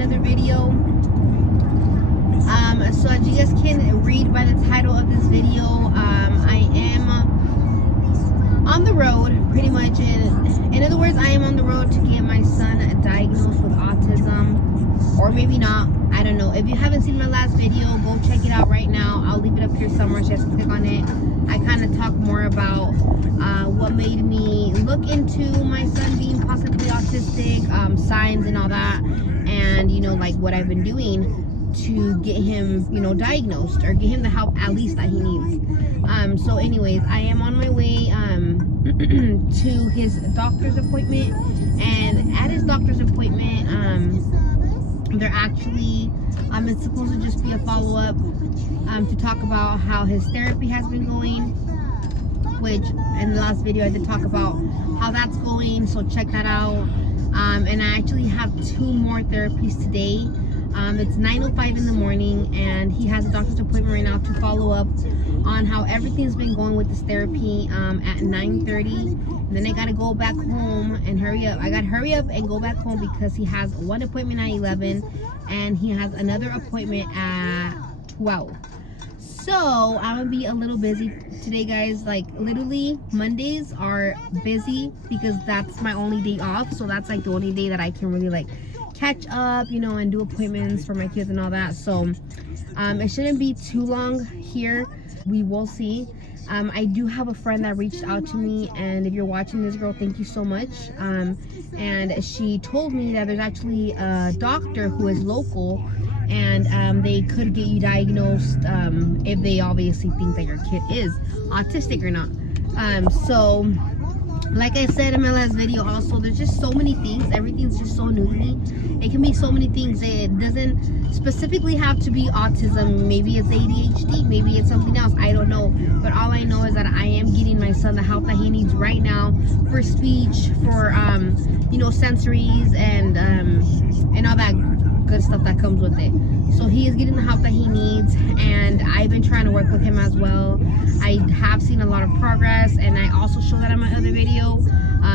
another video. So as you guys can read by the title of this video, I am on the road pretty much. In other words, I am on the road to get my son diagnosed with autism, or maybe not, I don't know. If you haven't seen my last video, go check it out right now. I'll leave it up here somewhere, just click on it. I kind of talk more about what made me look into my son being possibly autistic, signs and all that, and you know, like what I've been doing to get him, you know, diagnosed, or get him the help at least that he needs. So anyways, I am on my way to his doctor's appointment, and at his doctor's appointment, they're actually it's supposed to just be a follow-up to talk about how his therapy has been going, which in the last video I did talk about how that's going, so check that out. And I actually have 2 more therapies today. It's 9:05 in the morning, and he has a doctor's appointment right now to follow up on how everything's been going with this therapy at 9:30. And then I gotta go back home and hurry up. I gotta hurry up and go back home because he has one appointment at 11 and he has another appointment at 12. So I'm gonna be a little busy today, guys. Like literally Mondays are busy because that's my only day off. So that's like the only day that I can really like catch up, you know, and do appointments for my kids and all that. So it shouldn't be too long here. We will see. I do have a friend that reached out to me, and if you're watching this, girl, thank you so much. And she told me that there's actually a doctor who is local, and they could get you diagnosed if they obviously think that your kid is autistic or not. So like I said in my last video also, there's just so many things. Everything's just so new to me. It can be so many things. It doesn't specifically have to be autism. Maybe it's ADHD, maybe it's something else, I don't know. But all I know is that I am getting my son the help that he needs right now for speech, for you know, sensories, and all that good stuff that comes with it. So he is getting the help that he needs, and I've been trying to work with him as well. I have seen a lot of progress, and I also show that in my other video,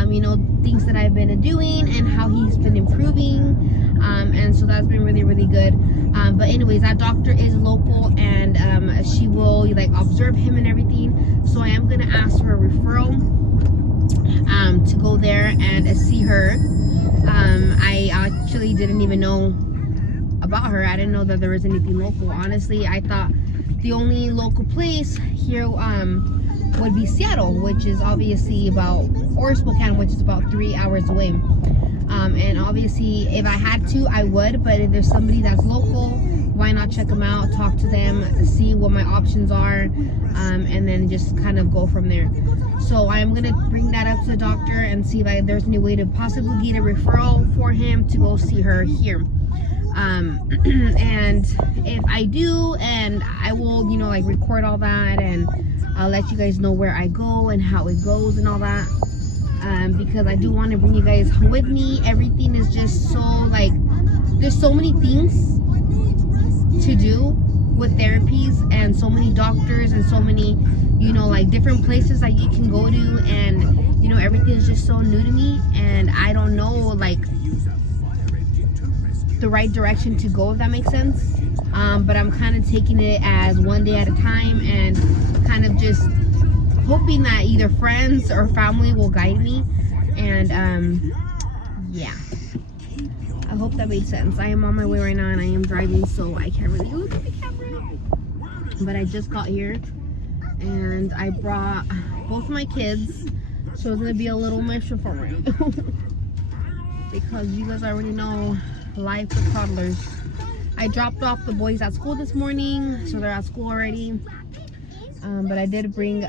you know, things that I've been doing and how he's been improving, and so that's been really, really good. But anyways, that doctor is local, and she will like observe him and everything. So I am gonna ask for a referral to go there and see her. I actually didn't even know about her. I didn't know that there was anything local. Honestly, I thought the only local place here would be Seattle, which is obviously about, or Spokane, which is about 3 hours away. And obviously if I had to, I would, but if there's somebody that's local, why not check them out, talk to them, see what my options are, and then just kind of go from there. So I'm gonna bring that up to the doctor and see if there's any way to possibly get a referral for him to go see her here. And if I do, and I will, you know, like record all that, and I'll let you guys know where I go and how it goes and all that, because I do want to bring you guys with me. Everything is just so like, there's so many things to do with therapies, and so many doctors, and so many, you know, like different places that you can go to, and you know, everything is just so new to me, and I don't know like the right direction to go, if that makes sense. But I'm kind of taking it as one day at a time, and kind of just hoping that either friends or family will guide me. And yeah, I hope that made sense. I am on my way right now, and I am driving, so I can't really look at the camera, but I just got here and I brought both my kids, so it's gonna be a little mission for me because you guys already know life with toddlers. I dropped off the boys at school this morning, so they're at school already. But I did bring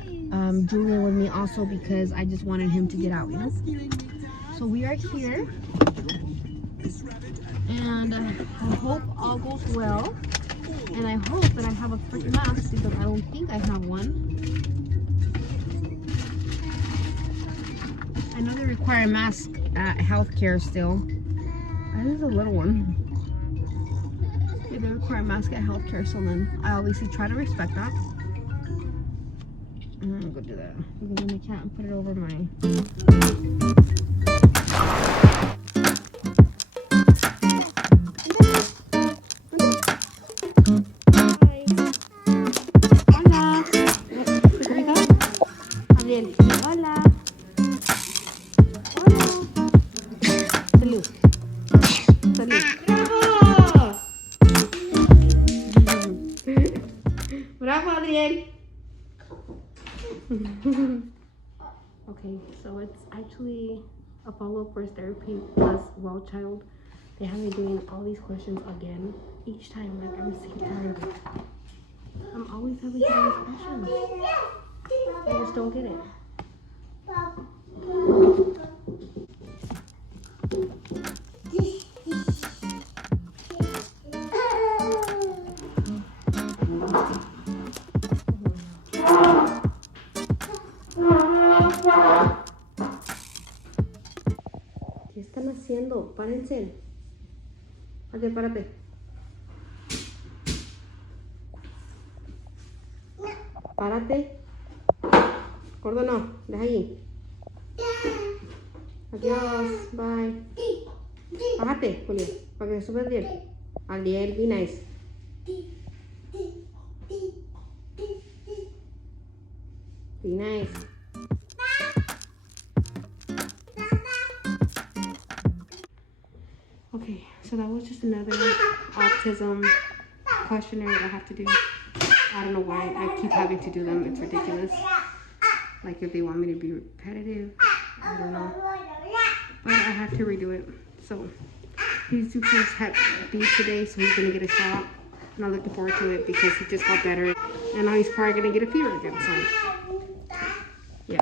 Julian with me also because I just wanted him to get out, you know. So we are here, and I hope all goes well. And I hope that I have a freaking mask because I don't think I have one. I know they require a mask at healthcare still. I think it's a little one. Yeah, they require a mask at healthcare, so then I obviously try to respect that. I'm gonna go do that. I'm gonna make a cat and put it over my... Adriel. Hola. Hola. Salud. Salud. ¡Bravo! ¡Bravo, Adriel! Okay, so it's actually a follow-up for therapy plus well child. They have me doing all these questions again each time. Like, I'm sick and tired of it. I'm always having to do these questions. I just don't get it. ¿Qué están haciendo? Párense. Ok, párate. Párate. Gordo no, deja ahí. Adiós, bye. Bájate, Julián, para que se suba Adiel. Adiel, be nice. Be nice. Okay, so that was just another autism questionnaire that I have to do. I don't know why I keep having to do them. It's ridiculous. Like if they want me to be repetitive, I don't know. But I have to redo it. So he's due for his Hep B today, so he's gonna get a shot. And I'm looking forward to it because he just got better. And now he's probably gonna get a fever again. So yeah.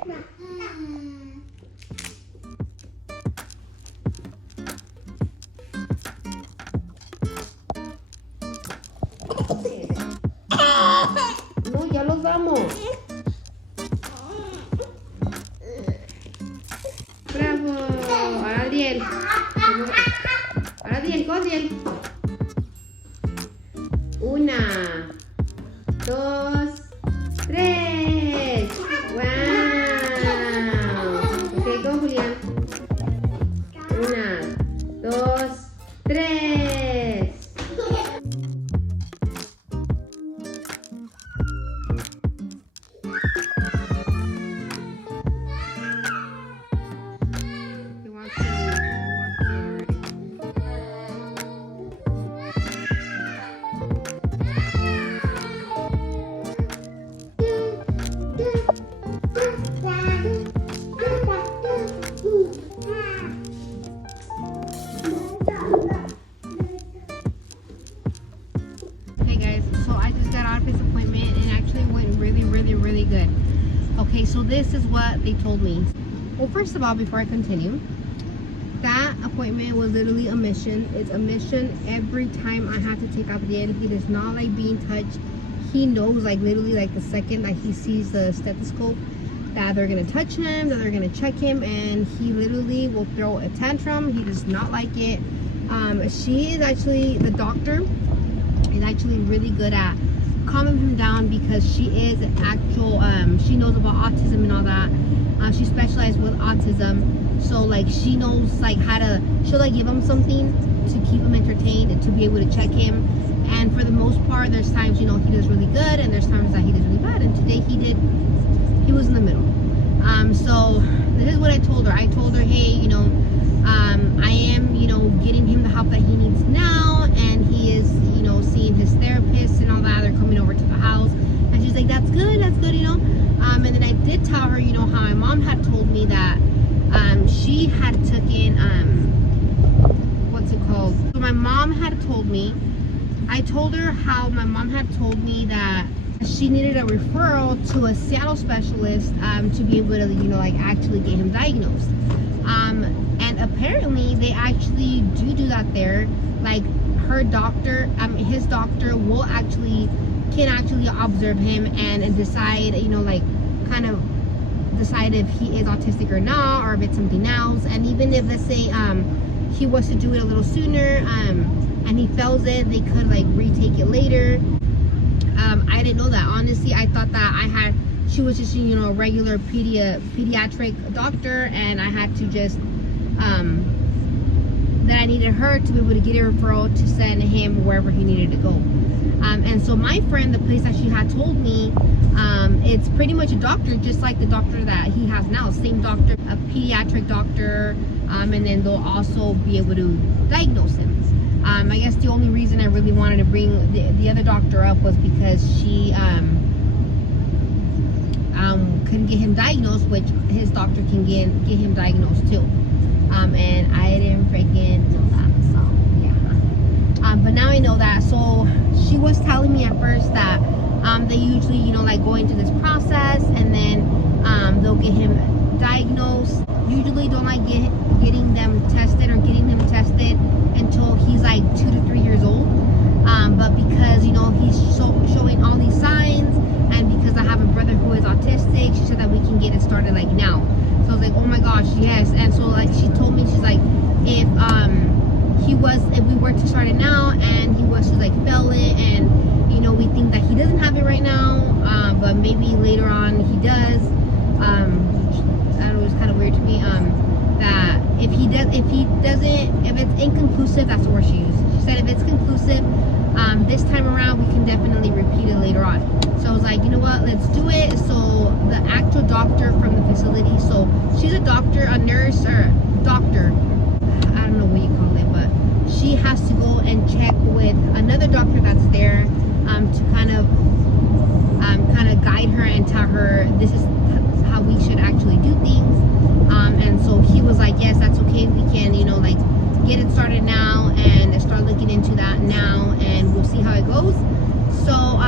No, ya los vamos. Bravo. Ahora Adiel. Ahora Adiel, go Adiel. 1, 2, 3. Wow. Okay, go Julián. 1, 2, 3. Really good. Okay, so this is what they told me. Well, first of all, before I continue, that appointment was literally a mission. It's a mission every time I have to take Gabriel. He does not like being touched. He knows, like literally, like the second that he sees the stethoscope, that they're gonna touch him, that they're gonna check him, and he literally will throw a tantrum. He does not like it. She is actually, the doctor is actually really good at calming him down because she is an actual she knows about autism and all that. She specialized with autism, so like she knows like how to, she'll like give him something to keep him entertained and to be able to check him. And for the most part, there's times, you know, he does really good and there's times that he does really bad, and today he was in the middle. So this is what I told her. I told her, hey, you know, I am, you know, getting him the help that he needs now, and he is, you know, seeing his therapist and all that. They're coming over to the house, and she's like, that's good, you know. And then I did tell her, you know, how my mom had told me that she had taken what's it called? So my mom had told me, I told her how my mom had told me that she needed a referral to a Seattle specialist to be able to, you know, like actually get him diagnosed. And apparently they actually do that there. Like her doctor, his doctor will can actually observe him and decide, you know, like kind of decide if he is autistic or not, or if it's something else. And even if, let's say he was to do it a little sooner and he fails it, they could like retake it later. I didn't know that, honestly. I thought that she was just, you know, a regular pediatric doctor, and I had to just that I needed her to be able to get a referral to send him wherever he needed to go. And so my friend, the place that she had told me, it's pretty much a doctor just like the doctor that he has now, same doctor, a pediatric doctor, and then they'll also be able to diagnose him. I guess the only reason I really wanted to bring the other doctor up was because she couldn't get him diagnosed, which his doctor can get him diagnosed too. And I didn't freaking know that, so yeah. But now I know that. So she was telling me at first that they usually, you know, like go into this process and then they'll get him diagnosed. Usually don't like getting them tested until he's like 2 to 3 years old. But because, you know, he's showing all these signs, and because I have a brother who is autistic, she said that we can get it started like now. So I was like, oh my gosh, yes. And so like she told me, she's like, if we were to start it now and he was to like fail it, and you know, we think that he doesn't have it right now, but maybe later on he does. I don't know, it's kind of weird to me. That if it's inconclusive, that's the word she used. She said if it's conclusive, this time around we can definitely repeat it later on. So I was like, you know what, let's do it. So the actual doctor from the facility, so she's a doctor, a nurse, or doctor, I don't know what you call it, but she has to go and check with another doctor that's there, to kind of guide her and tell her this is how we should actually do things. And so he was like, yes, that's okay, we can, you know, like get it started now and start looking into that now, and we'll see how it goes. So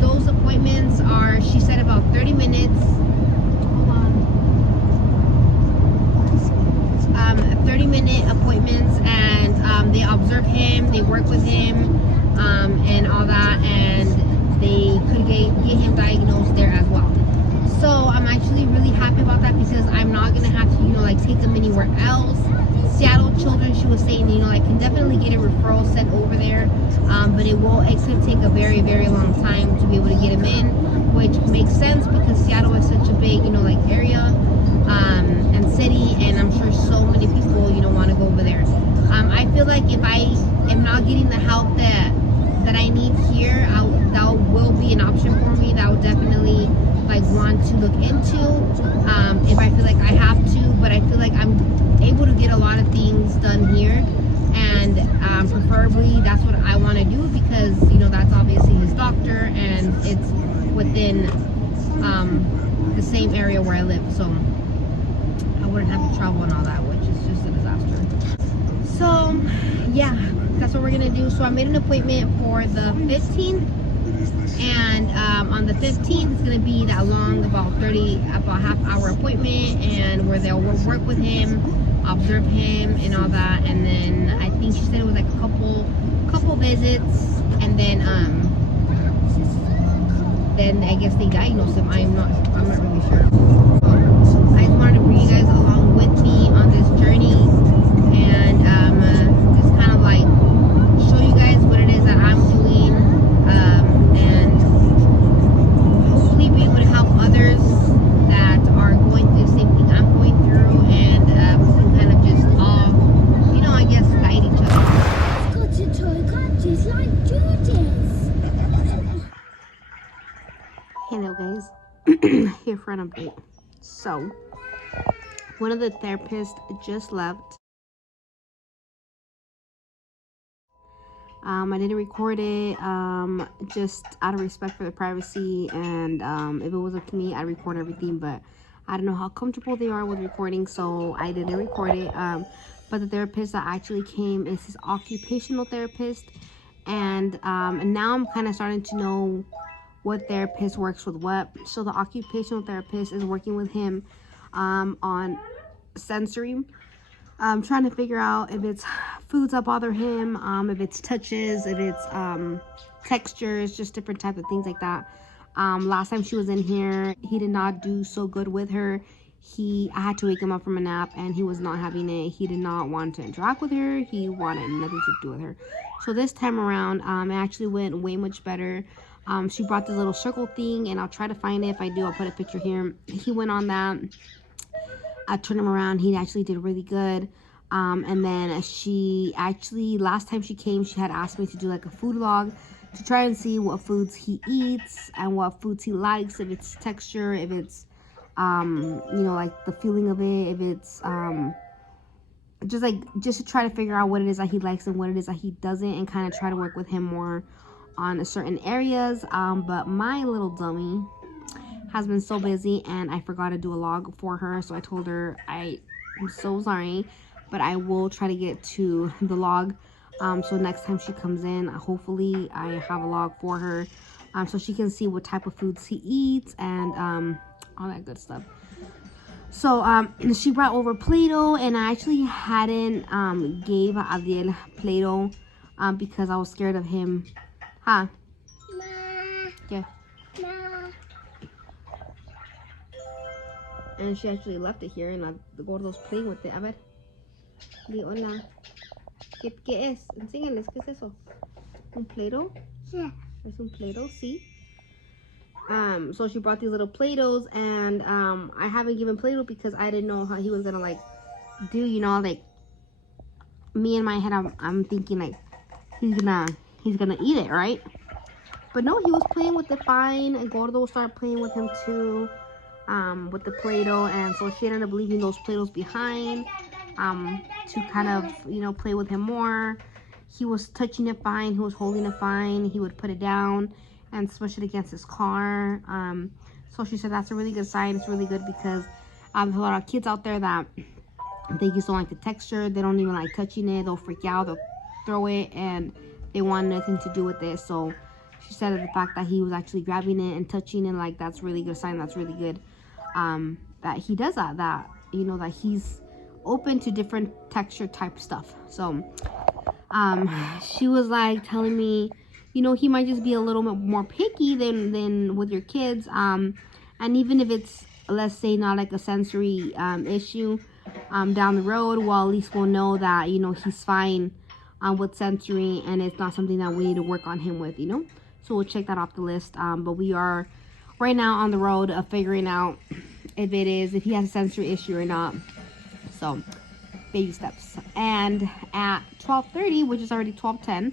those appointments are, she said, about 30 minutes. Hold on. 30-minute appointments, and they observe him, they work with him, and all that, and they could get him diagnosed there as well. So I'm actually really happy about that, because I'm not gonna have to, you know, like take him anywhere else. Seattle Children, she was saying, you know, I can definitely get a referral sent over there, but it's gonna take a very, very long time to be able to get him in, which makes sense because Seattle is such a big, you know, like area and city, and I'm sure so many people, you know, want to go over there. I feel like if I am not getting the help that I need here, that will be an option for me that I would definitely like want to look into, if I feel like I have to. But I feel like I'm able to get a lot of things done here, and preferably that's what I want to do, because you know, that's obviously his doctor and it's within the same area where I live, so I wouldn't have to travel and all that, which is just a disaster. So yeah, that's what we're gonna do. So I made an appointment for the 15th, and on the 15th it's gonna be that long, about half-hour appointment, and where they'll work with him, observe him and all that, and then I think she said it was like a couple visits, and then I guess they diagnose him. I'm not really sure. I just wanted to bring you guys along with me on this journey, and just kind of like show you guys what it is that I'm doing, and hopefully be able to help others that are going through the same thing I'm going through, and we can kind of just all, you know, I guess guide each other. Hello guys, here for an update. So one of the therapists just left. I didn't record it, just out of respect for the privacy, and if it was up to me, I'd record everything, but I don't know how comfortable they are with recording, so I didn't record it. But the therapist that actually came is his occupational therapist, and now I'm kind of starting to know what therapist works with what. So the occupational therapist is working with him on sensory. I'm trying to figure out if it's foods that bother him, if it's touches, if it's textures, just different types of things like that. Last time she was in here, he did not do so good with her. I had to wake him up from a nap, and he was not having it. He did not want to interact with her. He wanted nothing to do with her. So this time around, it actually went way much better. She brought this little circle thing, and I'll try to find it. If I do, I'll put a picture here. He went on that. I turned him around. He actually did really good. And then she actually, last time she came, she had asked me to do like a food log to try and see what foods he eats and what foods he likes, if it's texture, if it's, you know, like the feeling of it, if it's, just to try to figure out what it is that he likes and what it is that he doesn't, and kind of try to work with him more on certain areas. But my little dummy has been so busy and I forgot to do a log for her, so I told her I'm so sorry, but I will try to get to the log. So next time she comes in, hopefully I have a log for her, so she can see what type of foods he eats and all that good stuff. So she brought over Play-Doh, and I actually hadn't gave Adiel Play-Doh because I was scared of him. Huh? Yeah. And she actually left it here, and the gordo's playing with it. A ver. Di hola. ¿Qué es? Enséñales, ¿qué es eso? ¿Un Play-Doh? Yeah. Es un Play-Doh, sí. So she brought these little Play-Dohs, and I haven't given Play-Doh because I didn't know how he was gonna like do, you know, like me in my head I'm thinking like he's gonna eat it, right? But no, he was playing with it fine, and Gordo started playing with him too, with the Play-Doh, and so she ended up leaving those Play-Dohs behind to kind of, you know, play with him more. He was touching it fine, he was holding it fine, he would put it down and smush it against his car. So she said that's a really good sign. It's really good because there's a lot of kids out there that they just don't like the texture. They don't even like touching it. They'll freak out, they'll throw it, and they want nothing to do with it. So she said that the fact that he was actually grabbing it and touching it, like, that's really good sign. That's really good that he does that, you know, that he's open to different texture type stuff. So she was like telling me, you know, he might just be a little bit more picky than with your kids, and even if it's, let's say, not like a sensory issue down the road, well, at least we'll know that, you know, he's fine with sensory, and it's not something that we need to work on him with, you know. So we'll check that off the list. But we are right now on the road of figuring out if he has a sensory issue or not. So baby steps. And at 12:30, which is already 12:10,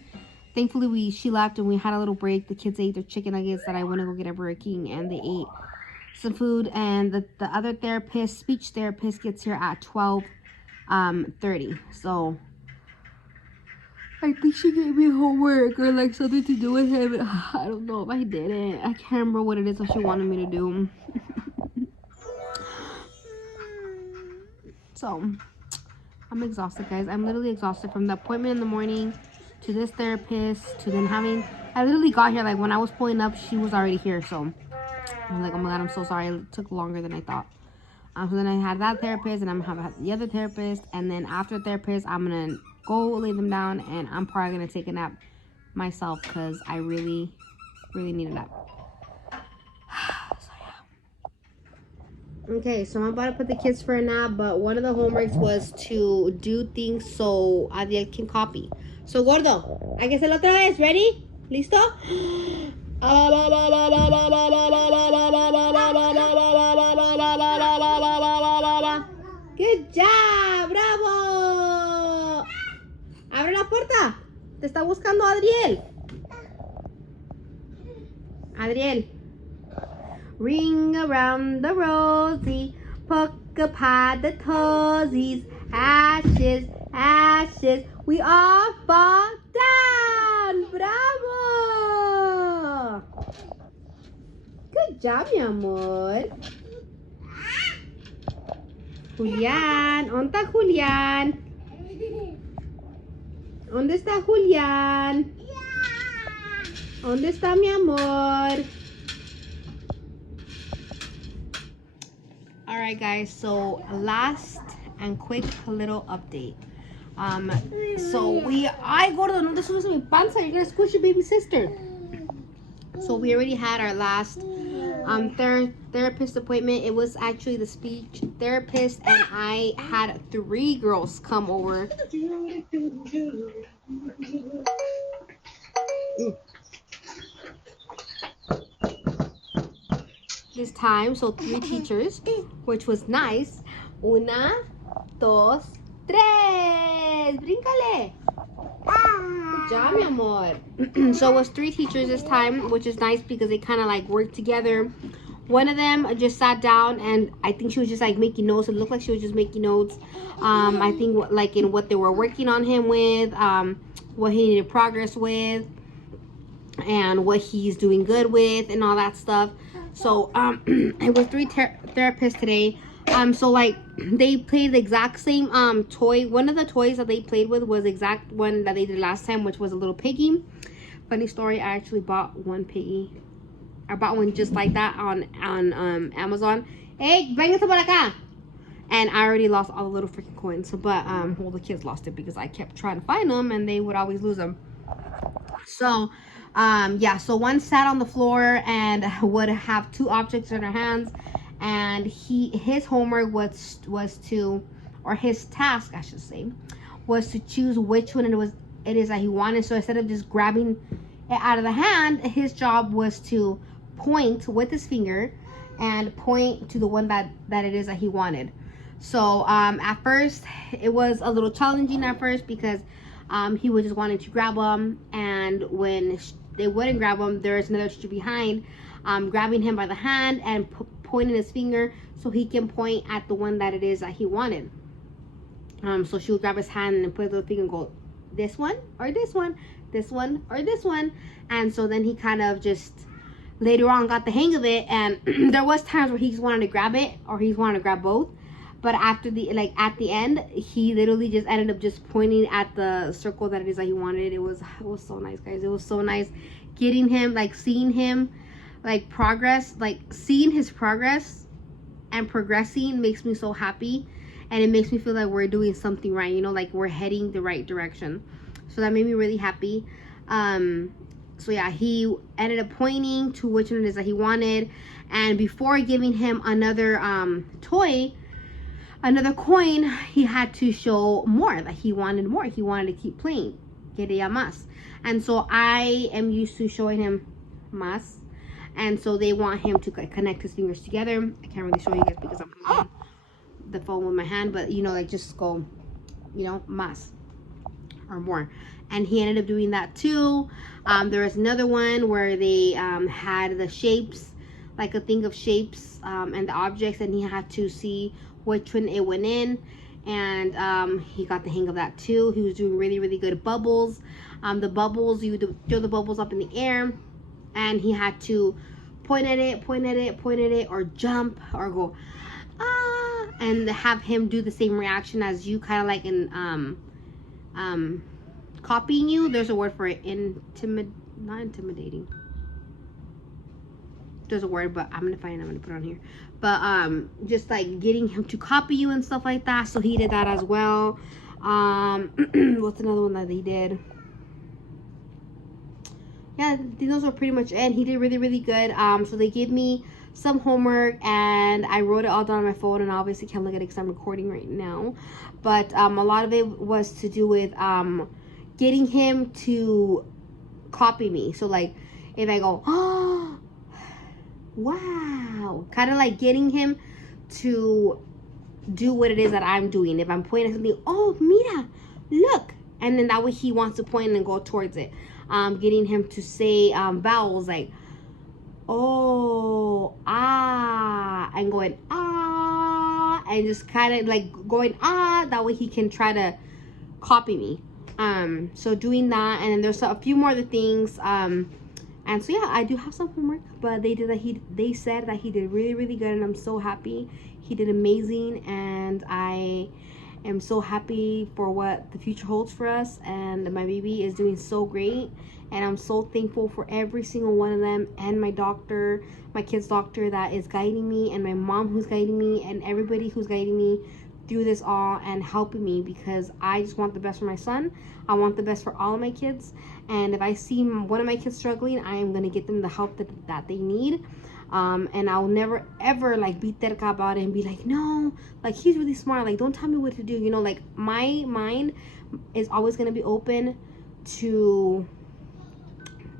thankfully she left and we had a little break. The kids ate their chicken nuggets that I went to go get at Burger King, and they ate some food. And the other therapist, speech therapist, gets here at 12:30. So I think she gave me homework or like something to do with him. I don't know if I did it. I can't remember what it is that she wanted me to do. So I'm exhausted, guys. I'm literally exhausted from the appointment in the morning to this therapist to then having, I literally got here, like when I was pulling up, she was already here. So I'm like, oh my god, I'm so sorry, it took longer than I thought. So then I had that therapist, and I'm gonna have the other therapist, and then after the therapist, I'm gonna go lay them down, and I'm probably gonna take a nap myself because I really need a nap. So yeah. Okay, so I'm about to put the kids for a nap, but one of the homeworks was to do things so Adiel can copy. So Gordo, hay que hacerlo otra vez. Ready? ¿Listo? Good job, bravo. Abre la puerta. Te está buscando Adriel. Adriel. Ring around the rosy, poke upon the toesies, ashes, ashes, we all fall down. Bravo. Good job, mi amor. Julián, ¿dónde está Julián? ¿Dónde está Julián? ¿Dónde está mi amor? Alright guys, so last and quick little update. So ay Gordo, no te subes a mi panza, you're gonna squish your baby sister. So we already had our last therapist appointment. It was actually the speech therapist, and I had 3 girls come over. This time, so 3 teachers, which was nice. 1, 2, Tres. Bríncale. Good job, mi amor. So it was 3 teachers this time, which is nice because they kind of like worked together. One of them just sat down, and I think she was just like making notes. It looked like she was just making notes. I think like in what they were working on him with, what he needed progress with, and what he's doing good with, and all that stuff. So it was 3 therapists today. So like they played the exact same toy. One of the toys that they played with was the exact one that they did last time, which was a little piggy. Funny story, I actually bought one piggy. I bought one just like that on Amazon. Hey, véngase por acá. And I already lost all the little freaking coins. But well, the kids lost it because I kept trying to find them and they would always lose them. So yeah, so one sat on the floor and would have 2 objects in her hands, and his homework was to, or his task I should say, was to choose which one it is that he wanted. So instead of just grabbing it out of the hand, his job was to point with his finger and point to the one that it is that he wanted. So at first it was a little challenging at first because he was just wanting to grab them, and when they wouldn't grab him, there's another teacher behind grabbing him by the hand and pointing his finger so he can point at the one that it is that he wanted. So she would grab his hand and put the finger and go, this one or this one, this one or this one. And so then he kind of just later on got the hang of it, and there was times where he just wanted to grab it or he wanted to grab both. But after at the end, he literally just ended up just pointing at the circle that it is that he wanted. It was so nice, guys. It was so nice getting him, like seeing him like progress, like seeing his progress and progressing makes me so happy, and it makes me feel like we're doing something right, you know, like we're heading the right direction. So that made me really happy. So yeah, he ended up pointing to which one it is that he wanted, and before giving him another toy, another coin, he had to show more, that he wanted more. He wanted to keep playing. Quería más. And so I am used to showing him más. And so they want him to connect his fingers together. I can't really show you guys because I'm holding the phone with my hand, but you know, like just go, you know, más or more. And he ended up doing that too. There was another one where they had the shapes, like a thing of shapes and the objects, and he had to see which one it went in, and he got the hang of that too. He was doing really good. Bubbles, the bubbles, you would throw the bubbles up in the air, and he had to point at it, or jump, or go ah, and have him do the same reaction as you, kind of like in copying you. There's a word for it. Not intimidating. There's a word, but I'm gonna find it. I'm gonna put it on here. But just like getting him to copy you and stuff like that. So he did that as well. What's another one that they did? Yeah, those were pretty much it. He did really good. So they gave me some homework, and I wrote it all down on my phone, and I obviously can't look at it because I'm recording right now. But a lot of it was to do with getting him to copy me. So like if I go, oh wow, kind of like getting him to do what it is that I'm doing. If I'm pointing at something, oh mira, look, and then that way he wants to point and go towards it. Getting him to say vowels like oh, ah, and going ah, and just kind of like going ah, that way he can try to copy me. So doing that, and then there's a few more other things. And so yeah, I do have some homework, but they said that he did really good, and I'm so happy. He did amazing, and I am so happy for what the future holds for us. And my baby is doing so great, and I'm so thankful for every single one of them, and my doctor, my kid's doctor that is guiding me, and my mom who's guiding me, and everybody who's guiding me through this all and helping me, because I just want the best for my son. I want the best for all of my kids, and if I see one of my kids struggling, I am going to get them the help that they need. And I'll never ever like be terca about it and be like, no, like he's really smart, like don't tell me what to do, you know. Like my mind is always going to be open to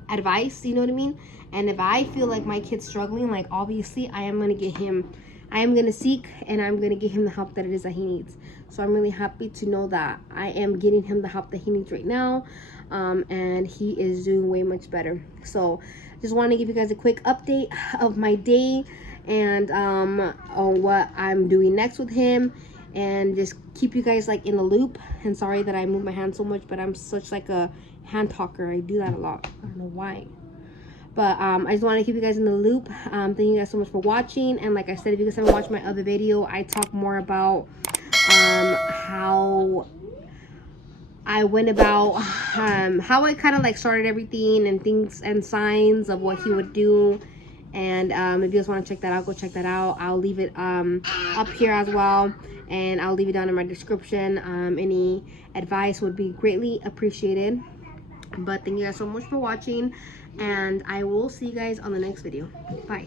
advice, you know what I mean. And if I feel like my kid's struggling, like obviously I am going to get him I am going to seek and I'm going to give him the help that it is that he needs. So I'm really happy to know that I am getting him the help that he needs right now, and he is doing way much better. So just want to give you guys a quick update of my day and on what I'm doing next with him, and just keep you guys like in the loop. And sorry that I move my hand so much, but I'm such like a hand talker. I do that a lot. I don't know why. But I just want to keep you guys in the loop. Thank you guys so much for watching. And like I said, if you guys haven't watched my other video, I talk more about how I went about how I kind of like started everything and things and signs of what he would do. And if you guys want to check that out, go check that out. I'll leave it up here as well, and I'll leave it down in my description. Any advice would be greatly appreciated. But thank you guys so much for watching, and I will see you guys on the next video. Bye.